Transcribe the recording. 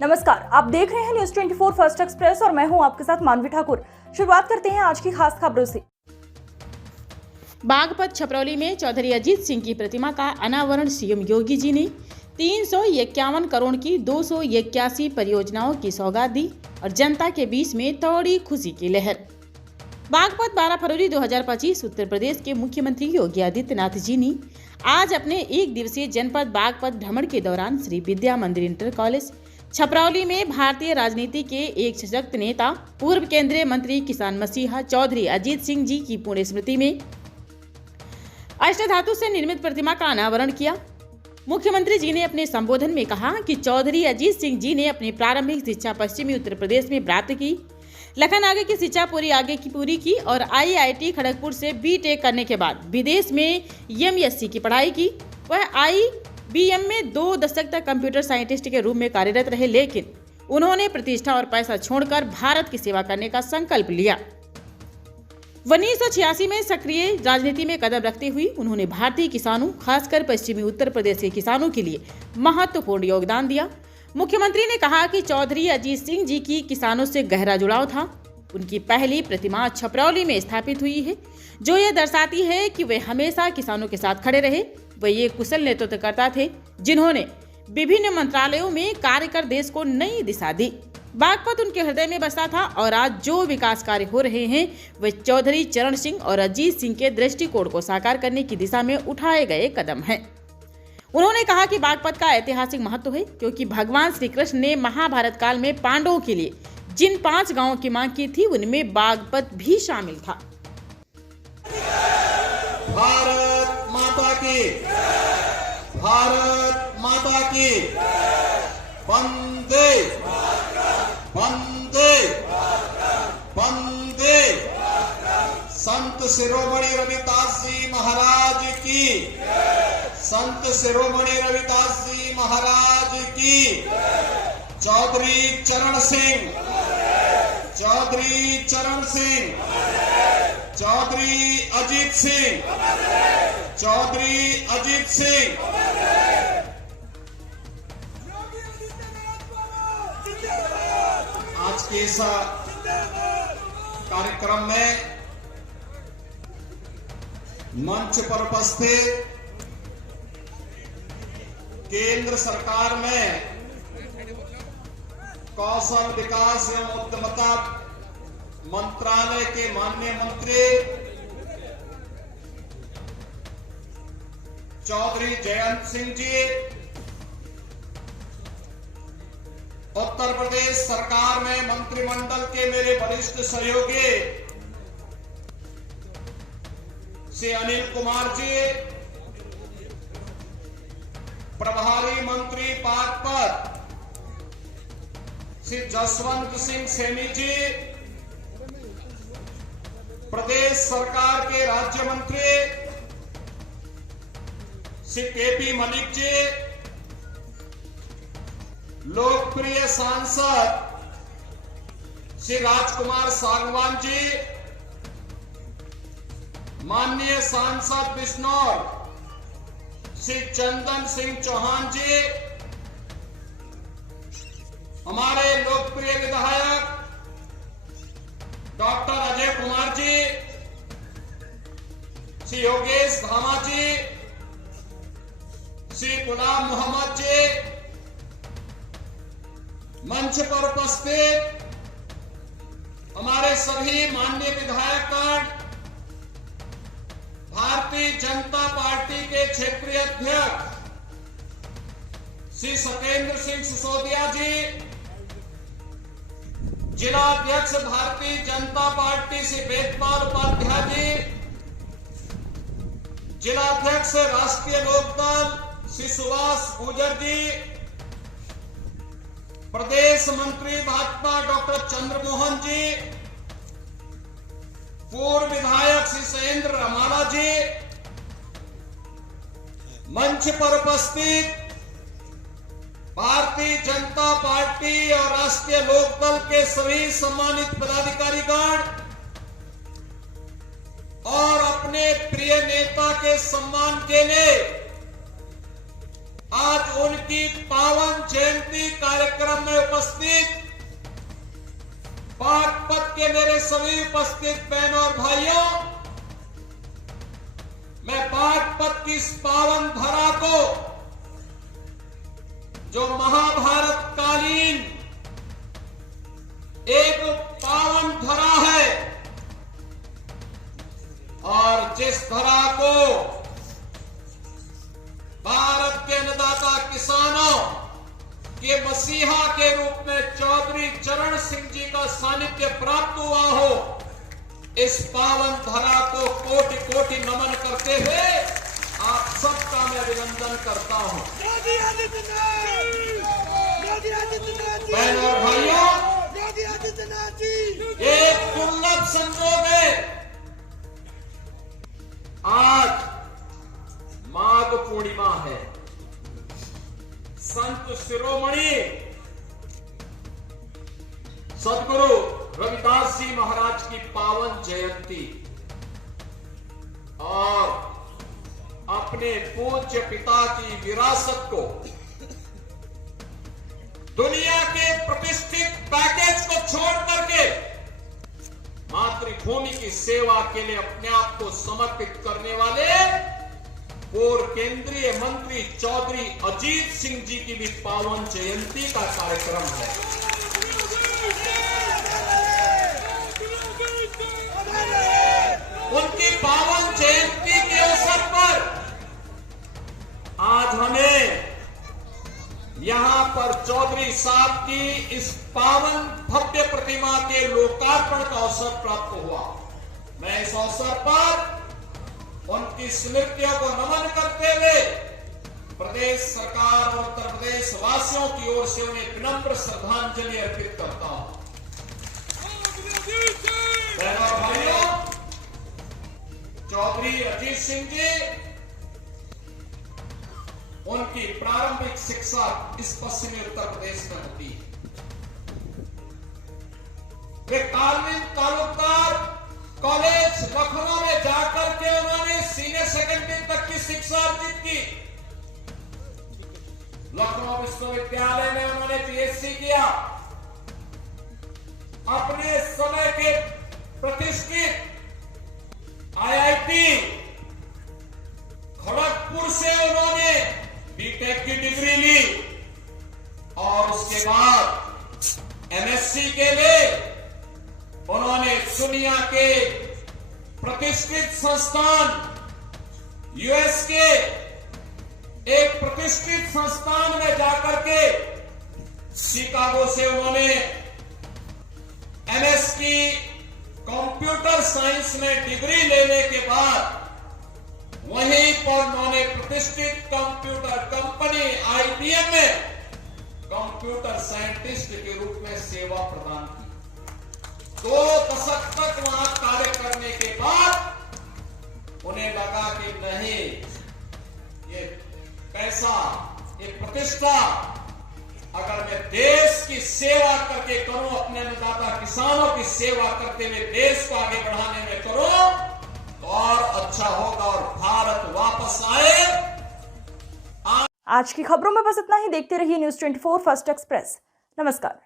नमस्कार, आप देख रहे हैं न्यूज 24 फर्स्ट एक्सप्रेस और मैं हूं आपके साथ मानवी ठाकुर। शुरुआत करते हैं आज की खास खबरों से। बागपत छपरौली में चौधरी अजीत सिंह की प्रतिमा का अनावरण सीएम योगी जी ने 351 करोड़ की 281 परियोजनाओं की सौगात दी और जनता के बीच में तोड़ी खुशी की लहर। बागपत 12 फरवरी 2025 उत्तर प्रदेश के मुख्यमंत्री योगी आदित्यनाथ जी ने आज अपने एक दिवसीय जनपद बागपत भ्रमण के दौरान श्री विद्या मंदिर इंटर कॉलेज छपरौली में भारतीय राजनीति के एक सशक्त नेता पूर्व केंद्रीय मंत्री किसान मसीहा चौधरी अजीत सिंह जी की पुण्य स्मृति में अष्टधातु से निर्मित प्रतिमा का अनावरण किया। मुख्यमंत्री जी ने अपने संबोधन में कहा कि चौधरी अजीत सिंह जी ने अपनी प्रारंभिक शिक्षा पश्चिमी उत्तर प्रदेश में प्राप्त की, लखन आगे की शिक्षा पूरी की और IIT खड़गपुर से BTech करने के बाद विदेश में MSc की पढ़ाई की। वह IBM में 2 दशक तक कंप्यूटर साइंटिस्ट के रूप में कार्यरत रहे, लेकिन उन्होंने प्रतिष्ठा और पैसा छोड़कर भारत की सेवा करने का संकल्प लिया। 1986 में सक्रिय राजनीति में कदम रखते हुए उन्होंने भारतीय किसानों, खासकर पश्चिमी उत्तर प्रदेश के किसानों के लिए महत्वपूर्ण योगदान दिया। मुख्यमंत्री ने कहा कि चौधरी अजीत सिंह जी की किसानों से गहरा जुड़ाव था। उनकी पहली प्रतिमा छपरौली में स्थापित हुई है, जो यह दर्शाती है कि वे हमेशा किसानों के साथ खड़े रहे। वे ये कुशल नेतृत्वकर्ता थे जिन्होंने विभिन्न मंत्रालयों में कार्य कर देश को नई दिशा दी। बागपत उनके हृदय में बसा था और आज जो विकास कार्य हो रहे हैं वे चौधरी चरण सिंह और अजीत सिंह के दृष्टिकोण को साकार करने की दिशा में उठाए गए कदम हैं। उन्होंने कहा कि बागपत का ऐतिहासिक महत्व है क्योंकि भगवान श्री कृष्ण ने महाभारत काल में पांडवों के लिए जिन 5 गांवों की मांग की थी उनमें बागपत भी शामिल था। भारत माता की, भारत माता की, वंदे वंदे वंदे। संत शिरोमणि रविदास जी महाराज की, संत शिरोमणि रविदास जी महाराज की। चौधरी चरण सिंह, चौधरी चरण सिंह, चौधरी अजीत सिंह, चौधरी अजीत सिंह। आज के इस कार्यक्रम में मंच पर उपस्थित केंद्र सरकार में कौशल विकास एवं उद्यमिता मंत्रालय के माननीय मंत्री चौधरी जयंत सिंह जी, उत्तर प्रदेश सरकार में मंत्रिमंडल के मेरे वरिष्ठ सहयोगी श्री अनिल कुमार जी, प्रभारी मंत्री बागपत श्री जसवंत सिंह सैनी जी, प्रदेश सरकार के राज्य मंत्री श्री KP मलिक जी, लोकप्रिय सांसद श्री राजकुमार सांगवान जी, माननीय सांसद बिजनौर श्री चंदन सिंह चौहान जी, हमारे लोकप्रिय विधायक डॉक्टर अजय कुमार जी, श्री योगेश धामा जी, श्री गुलाम मोहम्मद जी, मंच पर उपस्थित हमारे सभी माननीय विधायकगण, भारतीय जनता पार्टी के क्षेत्रीय अध्यक्ष श्री सत्येंद्र सिंह सिसोदिया जी, जिला अध्यक्ष भारतीय जनता पार्टी श्री वेदपाल उपाध्याय जी, जिला अध्यक्ष राष्ट्रीय लोकदल श्री सुभाष गुर्जर जी, प्रदेश मंत्री भाजपा डॉक्टर चंद्रमोहन जी, पूर्व विधायक श्री सहेंद्र रमाला जी, मंच पर उपस्थित भारतीय जनता पार्टी और राष्ट्रीय लोकदल के सभी सम्मानित पदाधिकारीगण और अपने प्रिय नेता के सम्मान के लिए आज उनकी पावन जयंती कार्यक्रम में उपस्थित पाकपत के मेरे सभी उपस्थित बहनों और भाइयों, मैं पाकपत की इस पावन धरा को, जो महाभारत कालीन एक पावन धरा है और जिस धरा को भारत के अन्नदाता किसानों के मसीहा के रूप में चौधरी चरण सिंह जी का सानिध्य प्राप्त हुआ हो, इस पावन धरा को कोटि कोटि नमन करते हुए आप सबका मैं अभिनंदन करता हूं। बहनों और भाइयों, एक दुर्लभ संयोग है, आज माघ पूर्णिमा है। संत शिरोमणि सदगुरु रविदास जी महाराज की पावन जयंती और अपने पूज्य पिता की विरासत को, दुनिया के प्रतिष्ठित पैकेज को छोड़ करके मातृभूमि की सेवा के लिए अपने आप को समर्पित करने वाले पूर्व केंद्रीय मंत्री चौधरी अजीत सिंह जी की भी पावन जयंती का कार्यक्रम है। उनकी पावन जयंती के अवसर पर आज हमें यहां पर चौधरी साहब की इस पावन भव्य प्रतिमा के लोकार्पण का अवसर प्राप्त हुआ। मैं इस अवसर पर उनकी स्मृतियों को नमन करते हुए प्रदेश सरकार और उत्तर प्रदेश वासियों की ओर से उन्हें विनम्र श्रद्धांजलि अर्पित करता हूं। बहनों और भाइयों, चौधरी अजीत सिंह जी, उनकी प्रारंभिक शिक्षा इस पश्चिमी उत्तर प्रदेश में होती है। वे कालमिन तालुकदार कॉलेज लखनऊ में जाकर के उन्होंने सीनियर सेकेंडरी तक की शिक्षा अर्जित की। लखनऊ विश्वविद्यालय में उन्होंने पीएचडी किया। अपने समय के प्रतिष्ठित आईआईटी खड़गपुर से उन्होंने बीटेक की डिग्री ली और उसके बाद एमएससी के लिए उन्होंने दुनिया के प्रतिष्ठित संस्थान यूएस के एक प्रतिष्ठित संस्थान में जाकर के शिकागो से उन्होंने एमएस की कंप्यूटर साइंस में डिग्री लेने के बाद वहीं पर उन्होंने प्रतिष्ठित कंप्यूटर कंपनी आईबीएम में कंप्यूटर साइंटिस्ट के रूप में सेवा प्रदान की। 2 दशक तक वहां कार्य करने के बाद उन्हें लगा कि नहीं, ये पैसा, ये प्रतिष्ठा अगर मैं देश की सेवा करके करूं, अपने अन्नदाता किसानों की सेवा करते हुए देश को आगे बढ़ाने में करूं, तो और अच्छा होगा और भारत वापस आए। आज की खबरों में बस इतना ही। देखते रहिए न्यूज़ 24 फर्स्ट एक्सप्रेस। नमस्कार।